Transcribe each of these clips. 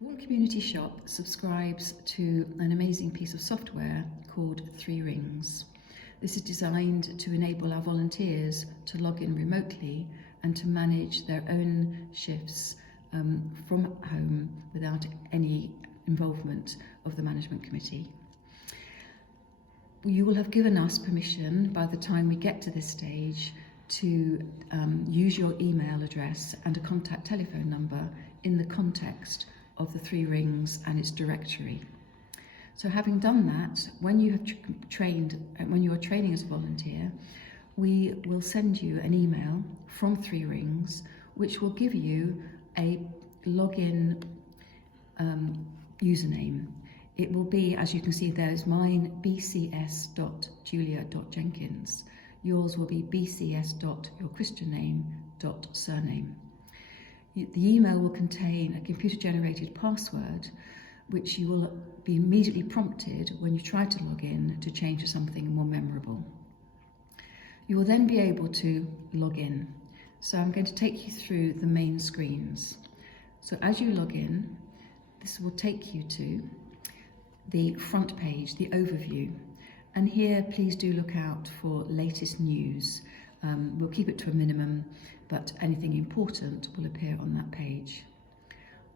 Broughton Community Shop subscribes to an amazing piece of software called 3 Rings. This is designed to enable our volunteers to log in remotely and to manage their own shifts from home without any involvement of the management committee. You will have given us permission by the time we get to this stage to use your email address and a contact telephone number in the context of the 3 Rings and its directory. So having done that, when you have when you are training as a volunteer, we will send you an email from 3 Rings which will give you a login username. It will be, as you can see, there's mine, bcs.julia.jenkins. Yours will be bcs.yourchristianname.surname. The email will contain a computer-generated password which you will be immediately prompted when you try to log in to change to something more memorable. You will then be able to log in. So I'm going to take you through the main screens. So as you log in, this will take you to the front page, the overview. And here, please do look out for latest news. We'll keep it to a minimum, but anything important will appear on that page.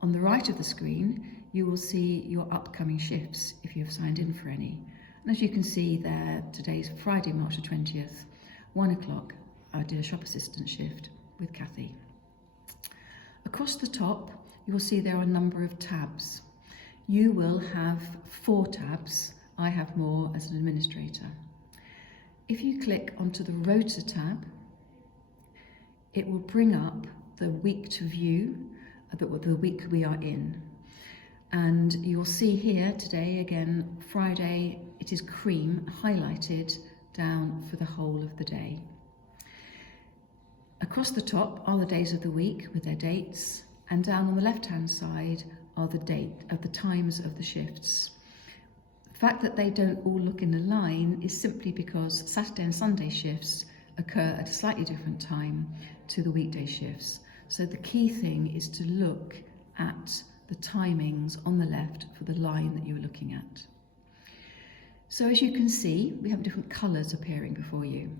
On the right of the screen, you will see your upcoming shifts if you have signed in for any. And as you can see there, today's Friday, March the 20th, 1 o'clock, I did a shop assistant shift with Kathy. Across the top, you will see there are a number of tabs. You will have 4 tabs. I have more as an administrator. If you click onto the Rota tab, it will bring up the week to view, the week we are in. And you'll see here today, again, Friday, it is cream, highlighted down for the whole of the day. Across the top are the days of the week with their dates, and down on the left-hand side are the times of the shifts. The fact that they don't all look in a line is simply because Saturday and Sunday shifts occur at a slightly different time to the weekday shifts. So the key thing is to look at the timings on the left for the line that you're looking at. So as you can see, we have different colours appearing before you.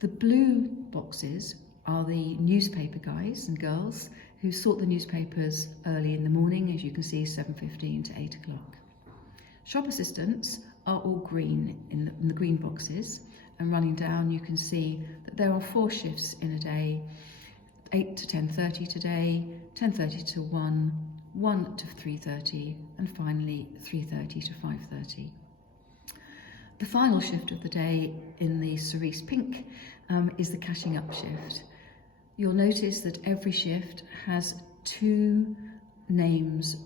The blue boxes are the newspaper guys and girls who sort the newspapers early in the morning, as you can see, 7:15 to 8 o'clock. Shop assistants are all green in the green boxes, and running down you can see that there are 4 shifts in a day, 8 to 10:30 today, 10:30 to 1, 1 to 3:30, and finally 3:30 to 5:30. The final shift of the day in the cerise pink is the cashing up shift. You'll notice that every shift has 2 names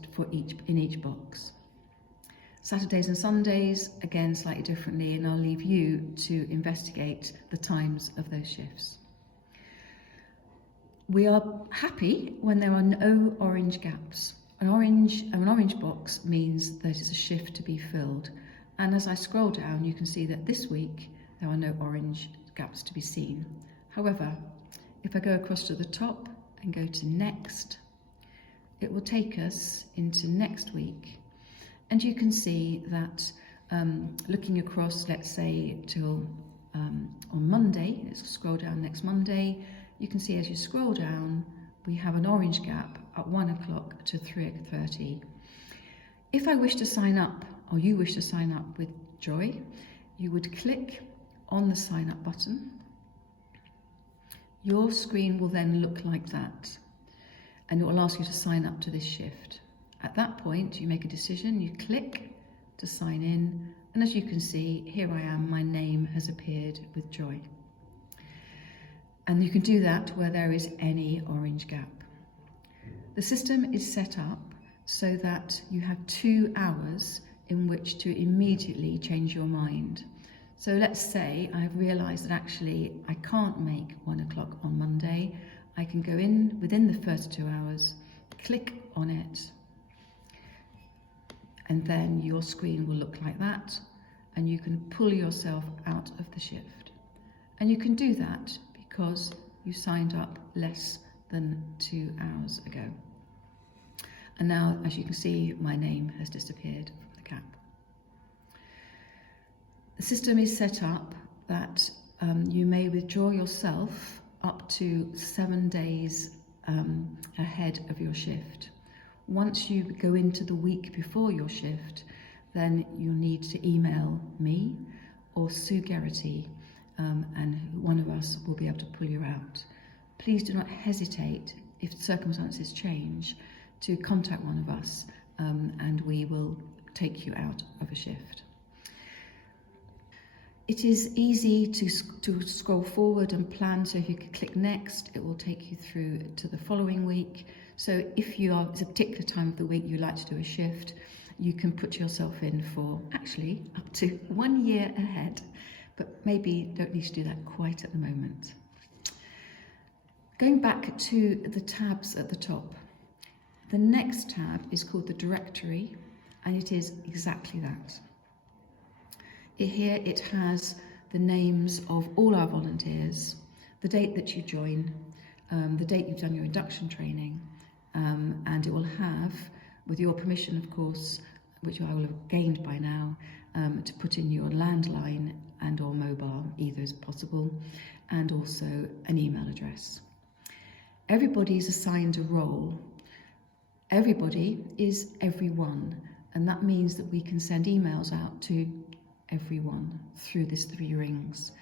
in each box. Saturdays and Sundays, again, slightly differently, and I'll leave you to investigate the times of those shifts. We are happy when there are no orange gaps. An orange box means that it's a shift to be filled. And as I scroll down, you can see that this week there are no orange gaps to be seen. However, if I go across to the top and go to next, it will take us into next week. And you can see that looking across, let's say, till on Monday, let's scroll down next Monday, you can see as you scroll down, we have an orange gap at 1 o'clock to 3:30. If I wish to sign up, or you wish to sign up with Joy, you would click on the sign up button. Your screen will then look like that, and it will ask you to sign up to this shift. At that point, you make a decision, you click to sign in, and as you can see, here I am, my name has appeared with Joy. And you can do that where there is any orange gap. The system is set up so that you have 2 hours in which to immediately change your mind. So let's say I've realised that actually I can't make 1 o'clock on Monday. I can go in within the first 2 hours, click on it, and then your screen will look like that, and you can pull yourself out of the shift. And you can do that because you signed up less than 2 hours ago. And now, as you can see, my name has disappeared from the cap. The system is set up that you may withdraw yourself up to 7 days ahead of your shift. Once you go into the week before your shift, then you'll need to email me or Sue Garrity, and one of us will be able to pull you out. Please do not hesitate, if circumstances change, to contact one of us, and we will take you out of a shift. It is easy to scroll forward and plan, so if you could click next, it will take you through to the following week. So if it's a particular time of the week you like to do a shift, you can put yourself in for actually up to 1 year ahead, but maybe don't need to do that quite at the moment. Going back to the tabs at the top, the next tab is called the directory, and it is exactly that. Here it has the names of all our volunteers, the date that you join, the date you've done your induction training, and it will have, with your permission of course, which I will have gained by now, to put in your landline and or mobile, either is possible, and also an email address. Everybody is assigned a role. Everybody is everyone, and that means that we can send emails out to everyone through this 3 rings.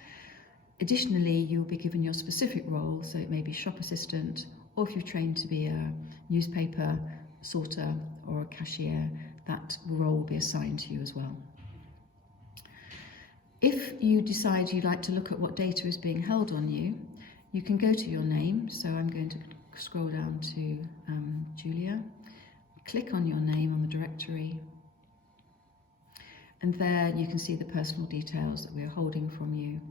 Additionally, you'll be given your specific role, so it may be shop assistant, or if you're trained to be a newspaper sorter or a cashier, that role will be assigned to you as well. If you decide you'd like to look at what data is being held on you, you can go to your name. So I'm going to scroll down to Julia, click on your name on the directory, and there you can see the personal details that we're holding from you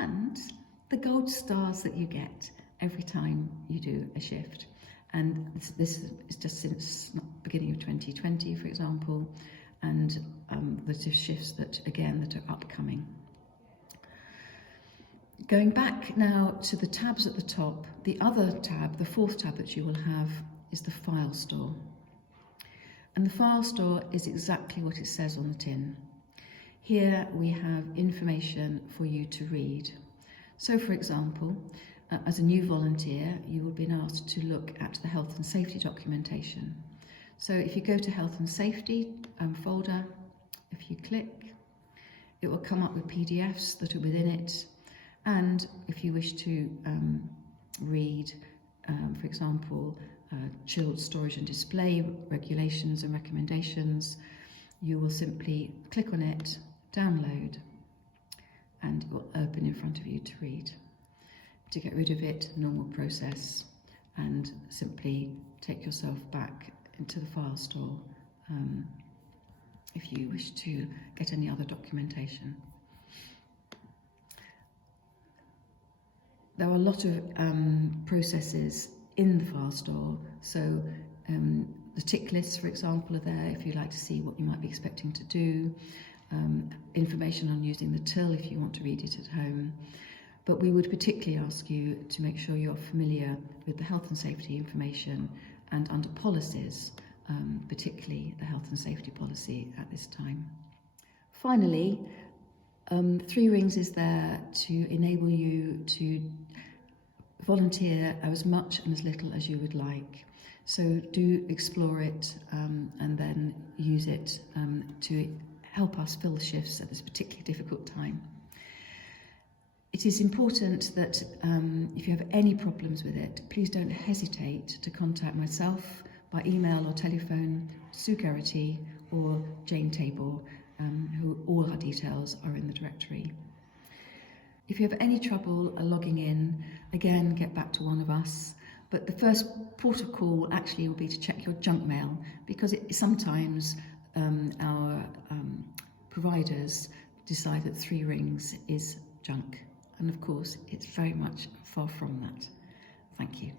and the gold stars that you get every time you do a shift. And this is just since the beginning of 2020, for example, and the shifts that are upcoming. Going back now to the tabs at the top, the other tab, the 4th tab that you will have, is the file store. And the file store is exactly what it says on the tin. Here we have information for you to read. So for example, as a new volunteer, you will be asked to look at the health and safety documentation. So if you go to health and safety folder, if you click, it will come up with PDFs that are within it. And if you wish to read, for example, chilled storage and display regulations and recommendations, you will simply click on it, download, and it will open in front of you to read. To get rid of it, normal process, and simply take yourself back into the file store if you wish to get any other documentation. There are a lot of processes in the file store, so the tick lists, for example, are there if you'd like to see what you might be expecting to do, information on using the till if you want to read it at home. But we would particularly ask you to make sure you're familiar with the health and safety information, and under policies, particularly the health and safety policy at this time. Finally, 3 rings is there to enable you to volunteer as much and as little as you would like. So do explore it and then use it to help us fill the shifts at this particularly difficult time. It is important that if you have any problems with it, please don't hesitate to contact myself by email or telephone, Sue Garrity or Jane Tabor, who all our details are in the directory. If you have any trouble logging in, again, get back to one of us. But the first port of call actually will be to check your junk mail, because sometimes our providers decide that 3 rings is junk. And of course, it's very much far from that. Thank you.